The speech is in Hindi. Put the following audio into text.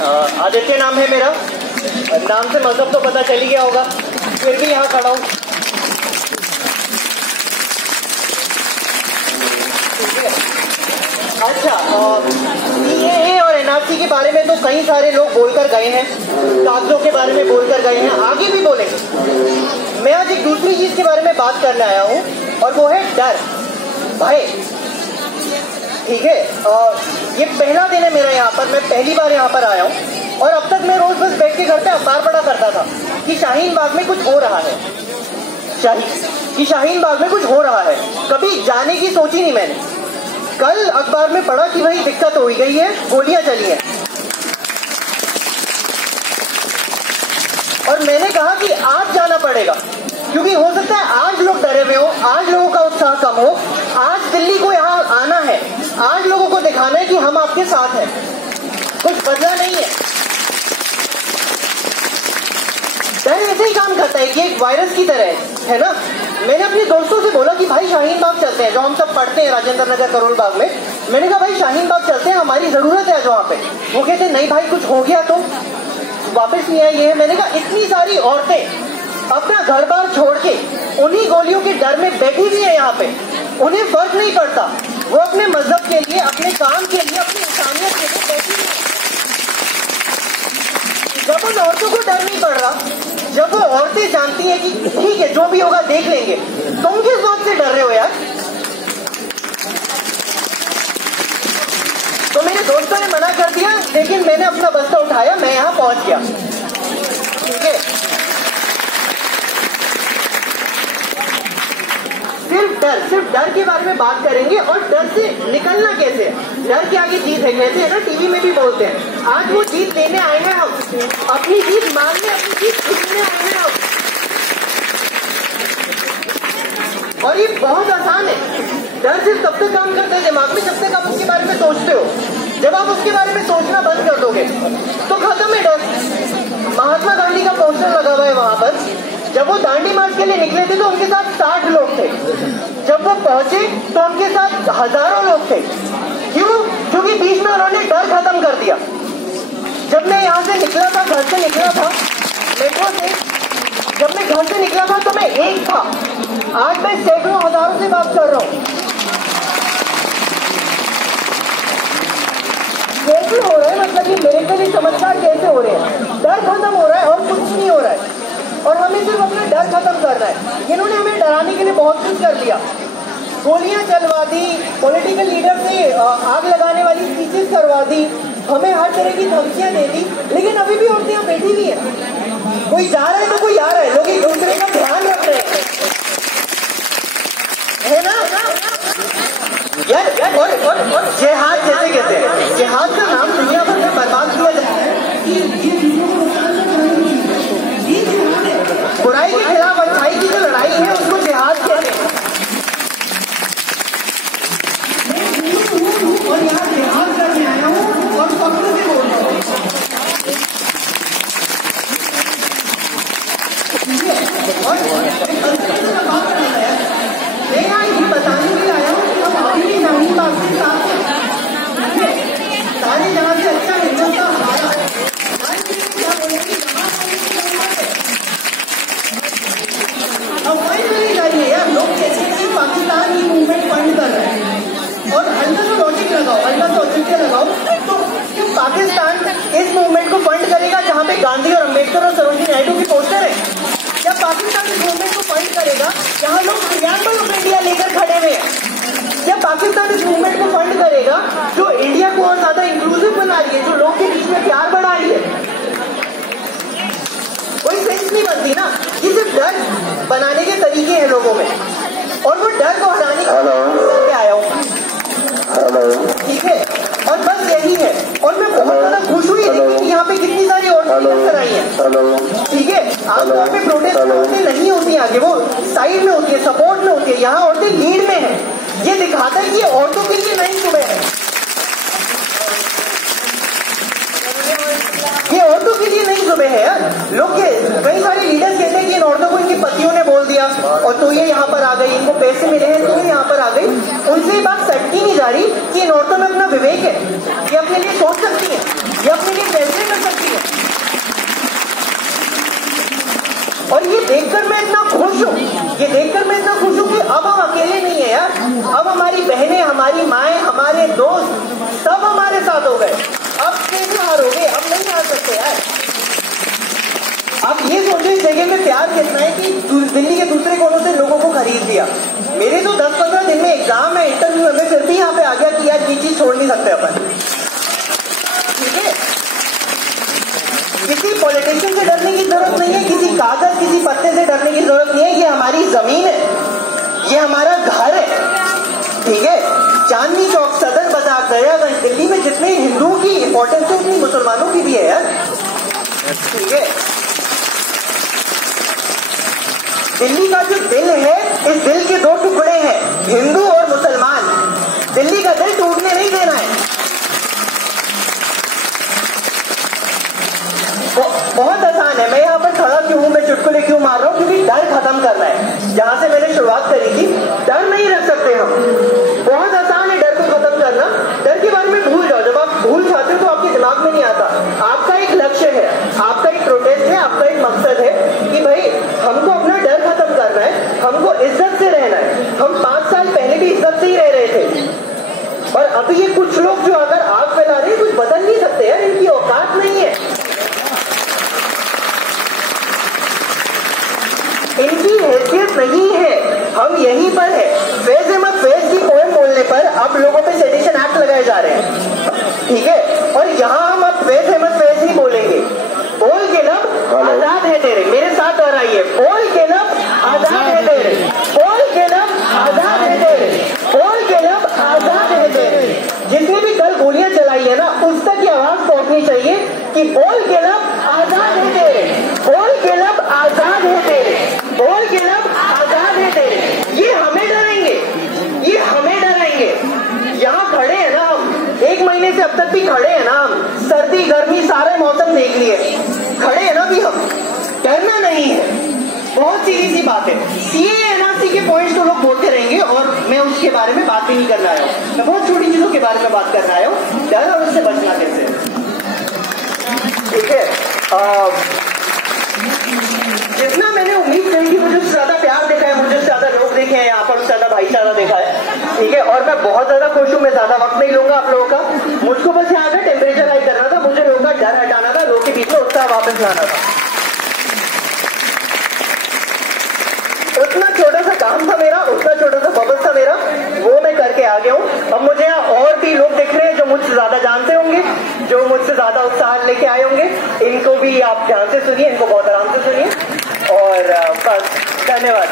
आदित्य नाम है मेरा। नाम से मजहब तो पता चल ही गया होगा, फिर भी यहाँ खड़ा हूँ। अच्छा, सीएए और एनआरसी के बारे में तो कई सारे लोग बोलकर गए हैं, कागजों के बारे में बोलकर गए हैं, आगे भी बोलेंगे। मैं आज एक दूसरी चीज के बारे में बात करने आया हूँ और वो है डर, भय। ठीक है, ये पहला दिन है मेरा यहाँ पर, मैं पहली बार यहाँ पर आया हूँ और अब तक मैं रोज बस बैठ के घर पे अखबार पढ़ा करता था कि शाहीन बाग में कुछ हो रहा है, शाहीन बाग में कुछ हो रहा है। कभी जाने की सोची नहीं मैंने। कल अखबार में पढ़ा कि भाई दिक्कत हो गई है, गोलियां चली हैं, और मैंने कहा कि आज जाना पड़ेगा, क्योंकि हो सकता है आज लोग डरे हुए हो, आज लोगों का उत्साह कम हो, आज दिल्ली को यहाँ आना है, आज लोगों को दिखाना है कि हम आपके साथ हैं, कुछ बदला नहीं है। डर ऐसे ही काम करता है कि एक वायरस की तरह है ना। मैंने अपने दोस्तों से बोला कि भाई शाहीन बाग चलते हैं, जो हम सब पढ़ते हैं राजेंद्र नगर करोल बाग में। मैंने कहा भाई शाहीन बाग चलते हैं, हमारी जरूरत है आज वहां पे। वो कहते नहीं भाई कुछ हो गया तो वापस नहीं आई। ये है, मैंने कहा इतनी सारी औरतें अपना घर बार छोड़ के उन्हीं गोलियों के डर में बैठी हुई है यहाँ पे, उन्हें फर्क नहीं पड़ता, वो अपने मजहब के लिए, अपने काम के लिए, अपनी इंसानियत के लिए बैठी हुई है। जब उन औरतों को डर नहीं पड़ रहा, जब वो औरतें जानती हैं कि ठीक है जो भी होगा देख लेंगे, तुम किस बात से डर रहे हो यार? तो मेरे दोस्तों ने मना कर दिया, लेकिन मैंने अपना बस्ता उठाया, मैं यहां पहुंच गया। ठीक है, सिर्फ डर के बारे में बात करेंगे और डर से निकलना कैसे है। डर की आगे जीत है, कहते हैं ना, टीवी में भी बोलते हैं। आज वो जीत लेने आए हैं हम, अपनी जीत मानने, अपनी जीत जीतने आए हैं हम, और ये बहुत आसान है। डर सिर्फ तब तक काम करता है दिमाग में जब तक आप उसके बारे में सोचते हो। जब आप उसके बारे में सोचना बंद कर दोगे तो खत्म है डर। महात्मा गांधी का पोस्टर लगा हुआ है वहां पर। जब वो दांडी मार्च के लिए निकले थे तो उनके साथ 60 लोग थे, जब वो पहुंचे तो उनके साथ हजारों लोग थे। क्यों? क्योंकि बीच में उन्होंने डर खत्म कर दिया। जब मैं यहाँ से निकला था, घर से निकला था मेट्रो से, जब मैं घर से निकला था तो मैं एक था, आज मैं सैकड़ों हजारों से बात कर रहा हूँ। कैसे हो रहा है, मतलब कि मेरे के लिए चमत्कार कैसे हो रहे हैं? डर खत्म हो रहा है और कुछ नहीं हो रहा है, और हमें सिर्फ अपना डर खत्म करना है। इन्होंने हमें डराने के लिए बहुत कुछ कर लिया, गोलियां चलवा दी, पॉलिटिकल लीडर से आग लगाने वाली स्पीचेस करवा दी, हमें हर तरह की धमकियां दे दी, लेकिन अभी भी औरतें यहाँ बैठी हुई है। कोई जा रहा है तो कोई आ रहा है, लोग एक दूसरे का ध्यान रख रहे हैं, है ना यार। और जिहाद जैसे कहते हैं, जिहाद का नाम दुनिया भर में बर्बाद किया जाता है। बुराई के खिलाफ अच्छाई की जो लड़ाई है उसको जिहाद कहते हैं। और यहाँ जिहाद करने आया हूँ और फख्र से बोल रहा हूँ। मैं यहाँ ये बताने के लिए आया हूँ कि हम अभी भी शाहीन बाग के साथ हैं। सारे जहाँ से अच्छा हिंदुस्तान हमारा है। यार लोग कहते हैं कि पाकिस्तान की मूवमेंट फंड कर रहे हैं, और अंदर से लॉजिक लगाओ, अंदर से औचित्य लगाओ, तो क्यों पाकिस्तान इस मूवमेंट को फंड करेगा जहाँ पे गांधी और अम्बेडकर और सरोजिनी नायडू की पोस्टर है? क्या पाकिस्तान इस मूवमेंट को फंड करेगा जहाँ लोग प्रियम्बल ऑफ इंडिया लेकर खड़े हुए हैं? क्या पाकिस्तान इस मूवमेंट को फंड करेगा जो इंडिया को और ज्यादा इंक्लूसिव बना रही है, जो लोग के बीच में प्यार बढ़ा रही है? कोई सेंस नहीं बनती ना। ये सिर्फ डर बनाने के तरीके हैं लोगों में, और वो डर को हराने के आया हूँ। ठीक है, और बस यही है। और मैं बहुत ज्यादा खुश हुई देखी कि यहाँ पे कितनी सारी औरतें आई हैं। ठीक है, आमतौर पे प्रोटेस्ट औरतें नहीं होती आगे, वो साइड में होती है, सपोर्ट में होती है। यहाँ औरतें लीड में है। ये दिखाता है कि ये औरतों के लिए नई सुबह है, ये औरतों के लिए नहीं सुबह है यार। लोग कई सारे लीडर्स कहते हैं कि इन औरतों को इनके पतियों ने बोल दिया और तो ये यहाँ पर आ गई, इनको पैसे मिले हैं तो ये यहाँ पर आ गई। उनसे ये बात सटकी नहीं जा रही कि इन औरतों में अपना विवेक है, ये अपने लिए सोच सकती है, ये अपने लिए फैसले कर नहीं सकते अपन, ठीक है। किसी पॉलिटिशियन से डरने की जरूरत नहीं है, किसी कागज किसी पत्ते से डरने की जरूरत नहीं है। ये हमारी जमीन है, ये हमारा घर है, ठीक है। चांदनी चौक, सदर बाजार, दरियागंज, दिल्ली में जितने हिंदुओं की इंपॉर्टेंस है उतनी मुसलमानों की भी है यार, ठीक है। दिल्ली का जो दिल है, इस दिल के दो टुकड़े हैं, हिंदू और मुसलमान। दिल्ली का दिल टूटने नहीं देना है। बहुत आसान है। मैं यहाँ पर खड़ा क्यों हूँ, मैं चुटकुले क्यों मार रहा हूँ, क्योंकि डर खत्म करना है। जहां से मैंने शुरुआत करी थी, डर नहीं रख सकते हम। बहुत आसान है डर को खत्म करना। डर के बारे में भूल जाओ। जब आप भूल जाते हो तो आपके दिमाग में नहीं आता। आपका एक लक्ष्य है, आपका एक प्रोटेस्ट है, आपका एक मकसद है कि भाई हमको अपना डर खत्म करना है, हमको इज्जत से रहना है। हम 5 साल पहले भी इज्जत से ही रह रहे थे, और अभी ये कुछ लोग जो अगर आग फैला रहे हैं, कुछ बदल नहीं सकते यार, इनकी औकात नहीं है, इनकी हैसियत नहीं है। हम यहीं पर है। फैज अहमद फैज की पोएम बोलने पर अब लोगों पे सेडिशन एक्ट लगाए जा रहे हैं, ठीक है। और यहाँ हम अब फैज अहमद फैज ही बोलेंगे। बोल के लब आजाद है तेरे, मेरे साथ दोहराइए। बोल के लब आजाद है तेरे, बोल के लब आजाद है तेरे, बोल के लब आजाद है तेरे। जिसने भी कल गोलियां चलाई है ना, उस तक की आवाज पहुंचनी चाहिए कि बोल के लब आजाद है तेरे, बोल के लब आजाद है तेरे, बोल के लब आजाद है तेरे। ये हमें डराएंगे, ये हमें डराएंगे। यहाँ खड़े हैं ना हम, 1 महीने से अब तक भी खड़े हैं ना हम, सर्दी गर्मी सारे मौसम देख लिए, खड़े हैं ना भी हम। डरना नहीं है, बहुत सीधी सी बात है। सीए एनआरसी के पॉइंट्स तो लोग बोलते रहेंगे, और मैं उसके बारे में बात भी नहीं करना आया हूँ। मैं बहुत छोटी चीजों के बारे में बात करना आया हूँ, डर और उससे बचना कैसे, ठीक है। जितना मैंने उम्मीद करी थी, मुझे उससे ज्यादा प्यार देखा है, मुझे उससे ज्यादा लोग देखे हैं यहाँ पर, उससे ज्यादा भाईचारा देखा है, ठीक है। और मैं बहुत ज्यादा खुश हूँ। मैं ज्यादा वक्त नहीं लूंगा आप लोगों का। मुझको बस यहाँ का टेम्परेचर हाई करना था, मुझे लोगों का डर हटाना था, लोगों के बीच में उत्साह वापस लाना था। उतना छोटा सा काम था मेरा, उतना छोटा सा बबल था मेरा, वो मैं करके आ गया हूँ। अब मुझे यहाँ और भी लोग दिख रहे हैं जो मुझसे ज्यादा जानते होंगे, जो मुझसे ज्यादा उत्साह लेके आए होंगे। इनको भी आप ध्यान से सुनिए, इनको बहुत आराम से सुनिए, और बस धन्यवाद।